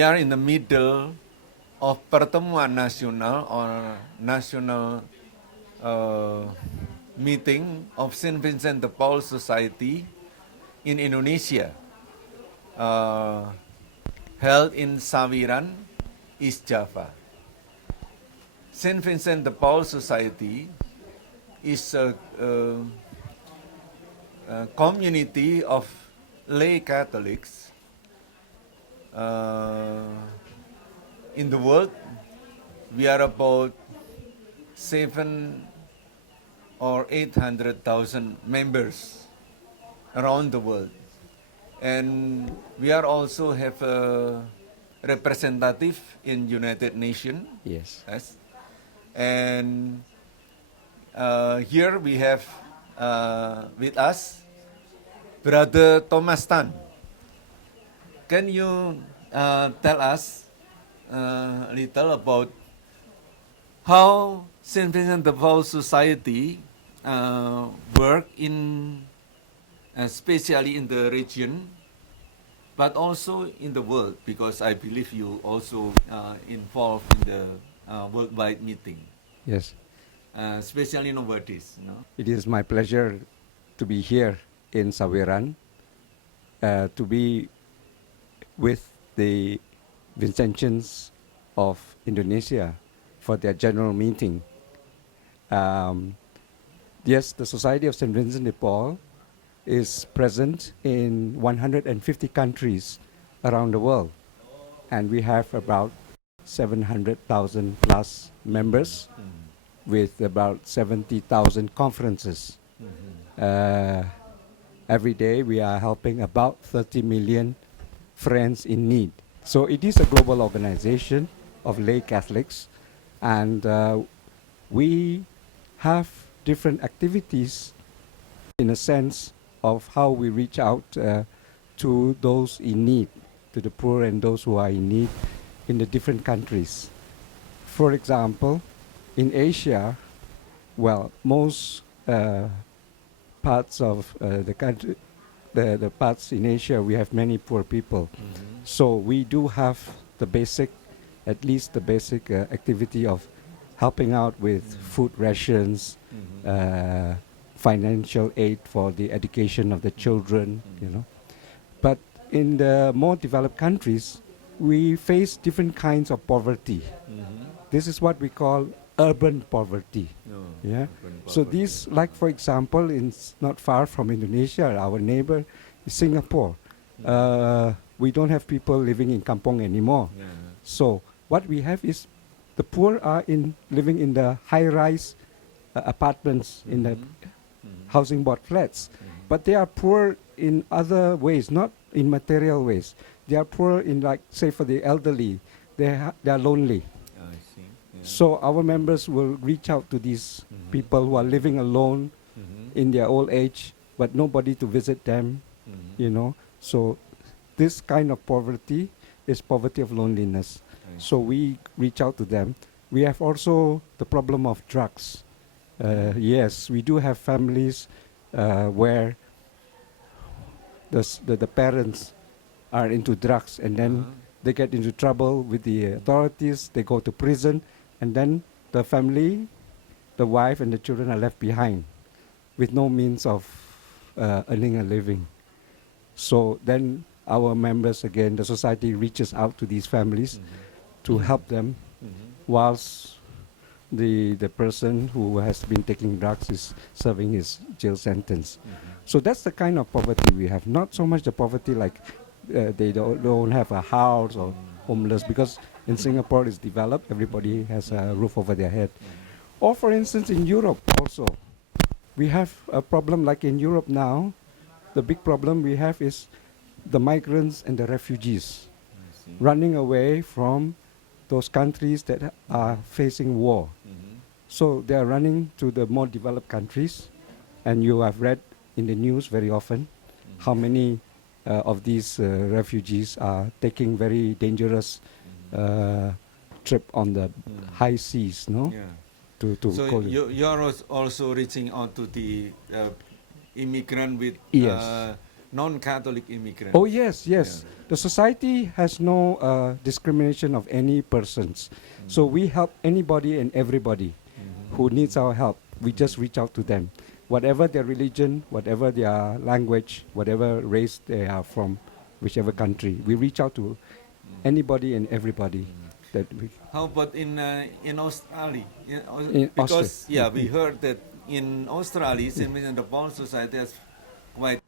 we are in the middle of pertemuan nasional or national meeting of Saint Vincent de Paul Society in Indonesia, held in Sawiran, East Java. Saint Vincent de Paul Society is a community of lay Catholics in the world. We are about 7 or 800,000 members around the world, and we are also have a representative in United Nations. Yes. Yes. And here we have with us Brother Thomas Tan. Can you tell us a little about how Saint Vincent de Paul Society work in, especially in the region, but also in the world, because I believe you also involved in the worldwide meeting. Yes. Especially nowadays, you know. It is my pleasure to be here in Sawiran, to be with the Vincentians of Indonesia for their general meeting. Yes, the Society of St. Vincent de Paul is present in 150 countries around the world, and we have about 700,000 plus members with about 70,000 conferences. Every day we are helping about 30 million friends in need. So it is a global organization of lay Catholics, and we have different activities in a sense of how we reach out to those in need, to the poor and those who are in need in the different countries. For example, in Asia, well, most parts of the country, the parts in Asia, we have many poor people. So we do have the basic, at least the basic activity of helping out with food rations, financial aid for the education of the children, you know. But in the more developed countries, we face different kinds of poverty. This is what we call urban poverty. Yeah. So these, like for example, in not far from Indonesia, our neighbor is Singapore. We don't have people living in kampong anymore. So what we have is the poor are living in the high-rise apartments in the housing board flats, but they are poor in other ways, not in material ways. They are poor in, like, say, for the elderly, they are lonely. I see. Yeah. So our members will reach out to these people who are living alone in their old age, but nobody to visit them, you know. So this kind of poverty is poverty of loneliness. So we reach out to them. We have also the problem of drugs. Yes, we do have families where the parents are into drugs, and then they get into trouble with the authorities, they go to prison, and then the family, the wife and the children are left behind with no means of earning a living. So then our members, again, the society reaches out to these families to help them whilst the person who has been taking drugs is serving his jail sentence. So that's the kind of poverty we have. Not so much the poverty like they don't have a house or homeless, because in Singapore it's developed, everybody has a roof over their head. Or for instance in Europe also, we have a problem like in Europe now. The big problem we have is the migrants and the refugees running away from those countries that are facing war. So they are running to the more developed countries, and you have read in the news very often how many of these refugees are taking very dangerous trip on the high seas, no? Yeah. So you are also reaching out to the immigrant with Yes. non-Catholic immigrants. Oh yes, yes. The society has no discrimination of any persons. So we help anybody and everybody who needs our help. We just reach out to them. Whatever their religion, whatever their language, whatever race they are from, whichever country, we reach out to anybody and everybody that we. How about in Australia? In Because Austria. we heard that in Australia, St. Vincent de Paul Society is quite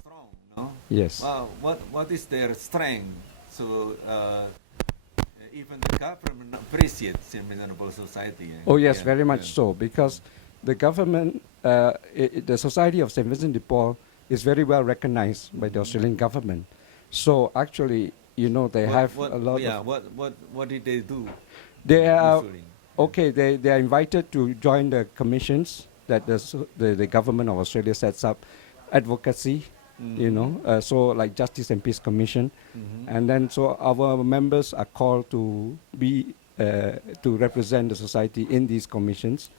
strong, no? Yes. What is their strength? So even the government appreciates St. Vincent de Paul Society. Oh yes, very much so, because the government, the Society of St. Vincent de Paul is very well recognized by the Australian government. So actually, you know, they have a lot of. What did they do? They are usually? okay. They are invited to join the commissions that the government of Australia sets up, advocacy, you know, so like Justice and Peace Commission, and then so our members are called to be to represent the society in these commissions,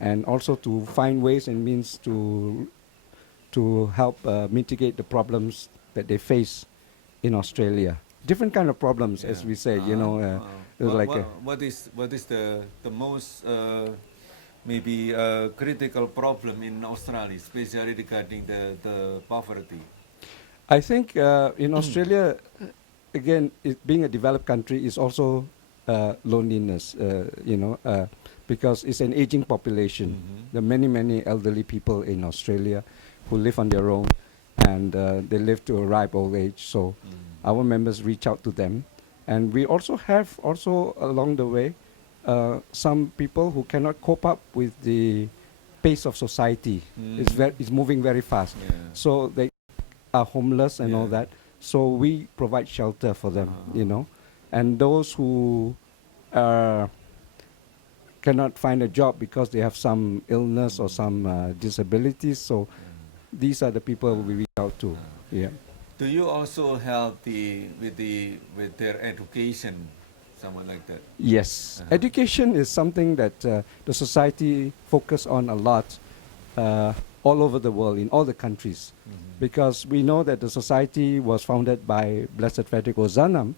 and also to find ways and means to help mitigate the problems that they face in Australia. Different kind of problems, as we say, you know. There's like what is the most maybe critical problem in Australia, especially regarding the poverty? I think in Australia, again, being a developed country is also loneliness, you know, because it's an aging population. There are many elderly people in Australia who live on their own, and they live to a ripe old age. So our members reach out to them. And we also have along the way some people who cannot cope up with the pace of society. It's moving very fast. So they are homeless and all that. So we provide shelter for them, you know. And those who cannot find a job because they have some illness or some disabilities. So these are the people we reach out to. Yeah. Do you also help with their education, something like that? Yes, education is something that the society focus on a lot all over the world, in all the countries, because we know that the society was founded by Blessed Frederick Ozanam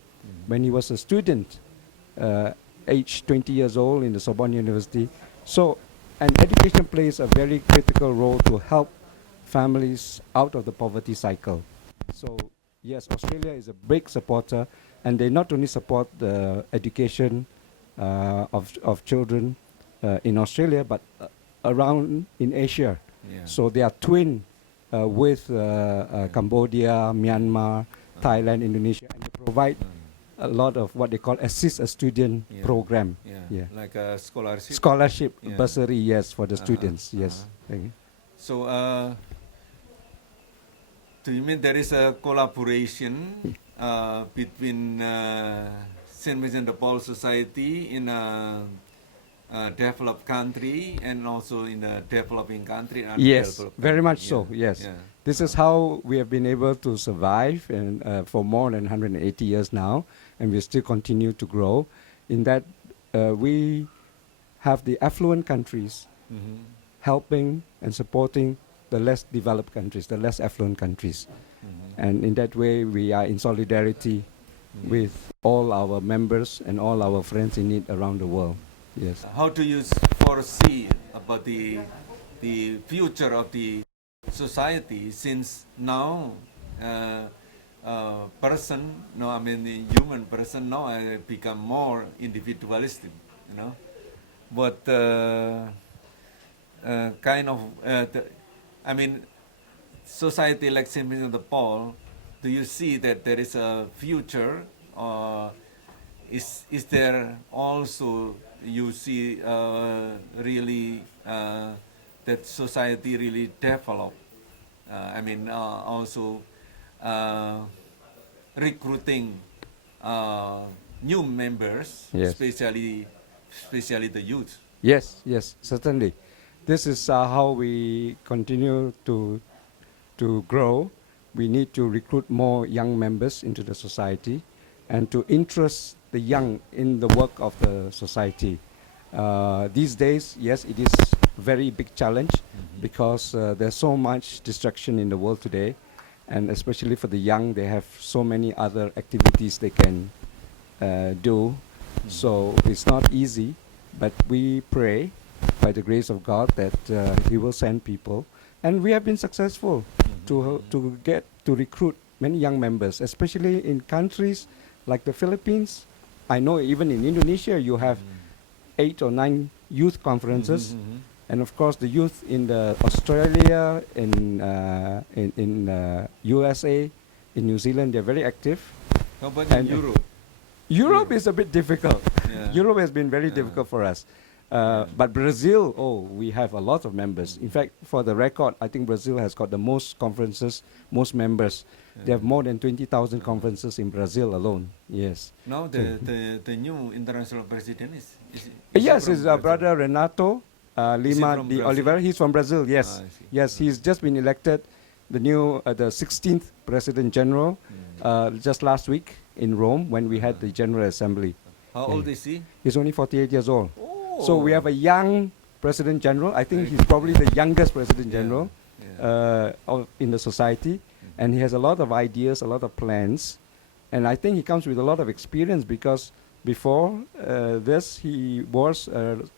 when he was a student, aged 20 years old in the Sorbonne University. So, and education plays a very critical role to help families out of the poverty cycle. So yes, Australia is a big supporter, and they not only support the education of children in Australia, but around in Asia. So they are twin with Cambodia, Myanmar, Thailand, Indonesia, and they provide a lot of what they call assist a student program. Like a scholarship. Scholarship bursary, yes, for the students. Yes. Thank you. So. Do you mean there is a collaboration between St. Vincent de Paul Society in a developed country and also in a developing country? Yes, very much so, yes. This is how we have been able to survive and for more than 180 years now, and we still continue to grow. In that we have the affluent countries helping and supporting the less developed countries, the less affluent countries. And in that way, we are in solidarity with all our members and all our friends in need around the world. Yes. How do you foresee about the future of the society, since now the human person now become more individualistic, you know? What kind of society like St. Vincent de Paul, do you see that there is a future, or is there also you see really that society really develop? Also recruiting new members, especially the youth. Yes, certainly. This is how we continue to grow. We need to recruit more young members into the society and to interest the young in the work of the society. These days, yes, it is a very big challenge because there's so much destruction in the world today, and especially for the young, they have so many other activities they can do. So it's not easy, but we pray by the grace of God that He will send people, and we have been successful to recruit many young members, especially in countries like the Philippines. I know even in Indonesia you have 8 or 9 youth conferences, and of course the youth in the Australia, in USA, in New Zealand, they're very active. How about in Europe? Europe is a bit difficult. Yeah. Europe has been very difficult for us. But Brazil, we have a lot of members. In fact, for the record, I think Brazil has got the most conferences, most members. They have more than 20,000 conferences in Brazil alone. Yes. Now the new international president is Yes, from it's Brazil? brother Renato Lima from de Brazil? Oliveira. He's from Brazil. Yes, I see. yes. He's just been elected the 16th President General just last week in Rome when we had the General Assembly. How old is he? He's only 48 years old. Oh. So we have a young President General. I think he's probably the youngest President General in the society. And he has a lot of ideas, a lot of plans. And I think he comes with a lot of experience because before this, he was,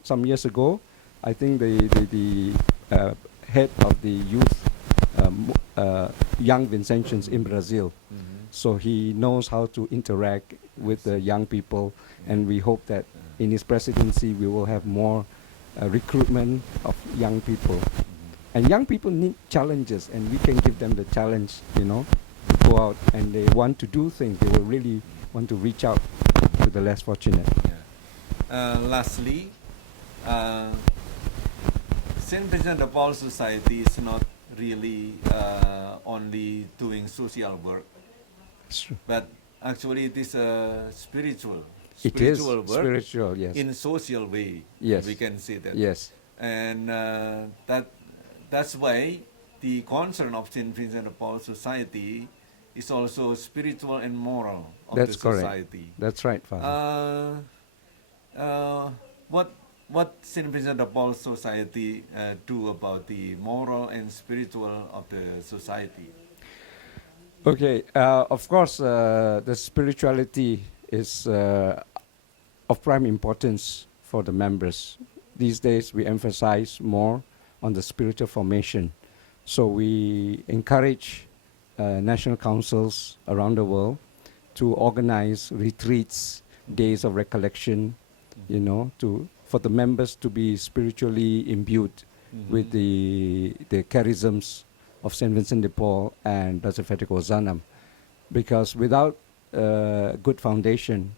some years ago, I think the head of the youth young Vincentians in Brazil. So he knows how to interact with the young people. And we hope that in his presidency, we will have more recruitment of young people. And young people need challenges, and we can give them the challenge, to go out, and they want to do things. They will really want to reach out to the less fortunate. Lastly, St. Vincent de Paul Society is not really only doing social work, but actually it is a spiritual work. Spiritual, yes. In social way, Yes. we can say that. Yes. And that's why the concern of St. Vincent de Paul Society is also spiritual and moral of That's the correct. society. That's right, Father. What St. Vincent de Paul Society do about the moral and spiritual of the society? Okay, of course, the spirituality is of prime importance for the members. These days, we emphasize more on the spiritual formation. So we encourage national councils around the world to organize retreats, days of recollection, for the members to be spiritually imbued with the charisms of St. Vincent de Paul and Blessed Federico Ozanam. Because without a good foundation,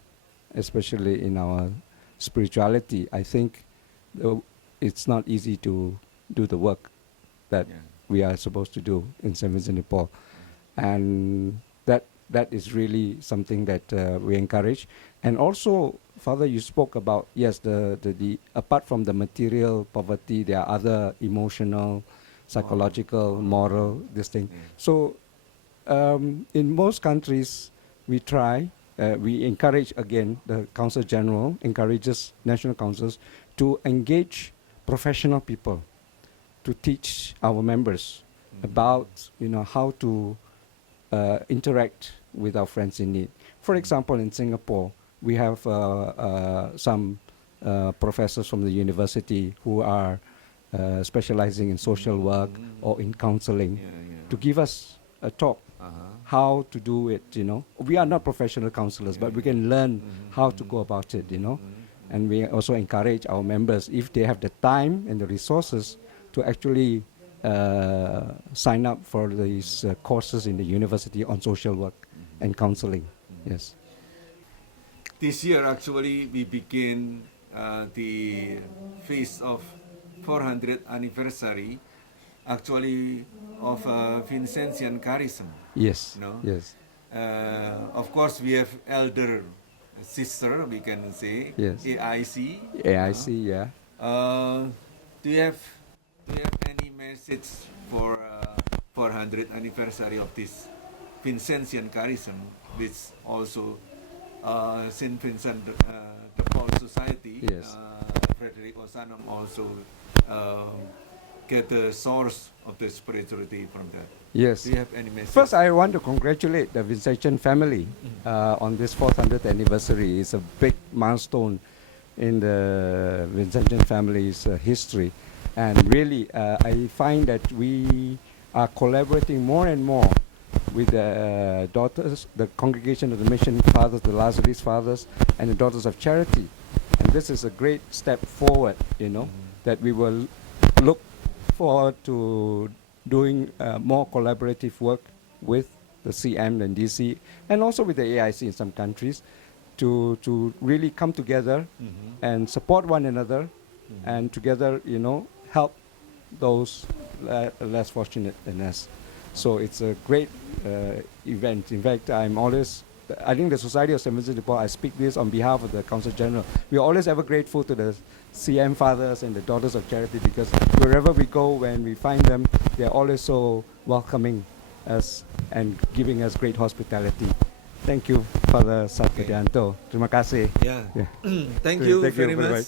especially in our spirituality, I think it's not easy to do the work that we are supposed to do in St. Vincent de Paul. And that is really something that we encourage. And also, Father, you spoke about, yes, the apart from the material poverty, there are other emotional, psychological, moral, this thing. So in most countries, we encourage, again, the Council General encourages national councils to engage professional people to teach our members about, how to interact with our friends in need. For example, in Singapore, we have some professors from the university who are specializing in social work or in counseling to give us a talk how to do it, We are not professional counselors, but we can learn how to go about it, And we also encourage our members, if they have the time and the resources, to actually sign up for these courses in the university on social work and counseling. Yes. This year, actually, we begin the feast of 400th anniversary, actually, of Vincentian charism. Yes. Yes. Of course, we have elder sister, we can say. Yes. AIC. AIC, yeah. Do you have any message for 400th anniversary of this Vincentian charism, which also St. Vincent de Paul Society, Yes. Frederick Ozanam also get the source of the spirituality from that. Yes. Do you have any message? First, I want to congratulate the Vincentian family on this 400th anniversary. It's a big milestone in the Vincentian family's history. And really, I find that we are collaborating more and more with the daughters, the congregation of the Mission Fathers, the Lazarus Fathers, and the Daughters of Charity. And this is a great step forward, you know, that we will look forward to doing more collaborative work with the CM and DC, and also with the AIC in some countries, to really come together and support one another, and together, you know, help those less fortunate than us. So it's a great event. In fact, I think the Society of St. Vincent de Paul, I speak this on behalf of the Council General. We are always ever grateful to the CM Fathers and the Daughters of Charity, because wherever we go, when we find them, they are always so welcoming us and giving us great hospitality. Thank you, Father Sarkadianto. Terima kasih. Yeah. Thank you very Bye-bye. much.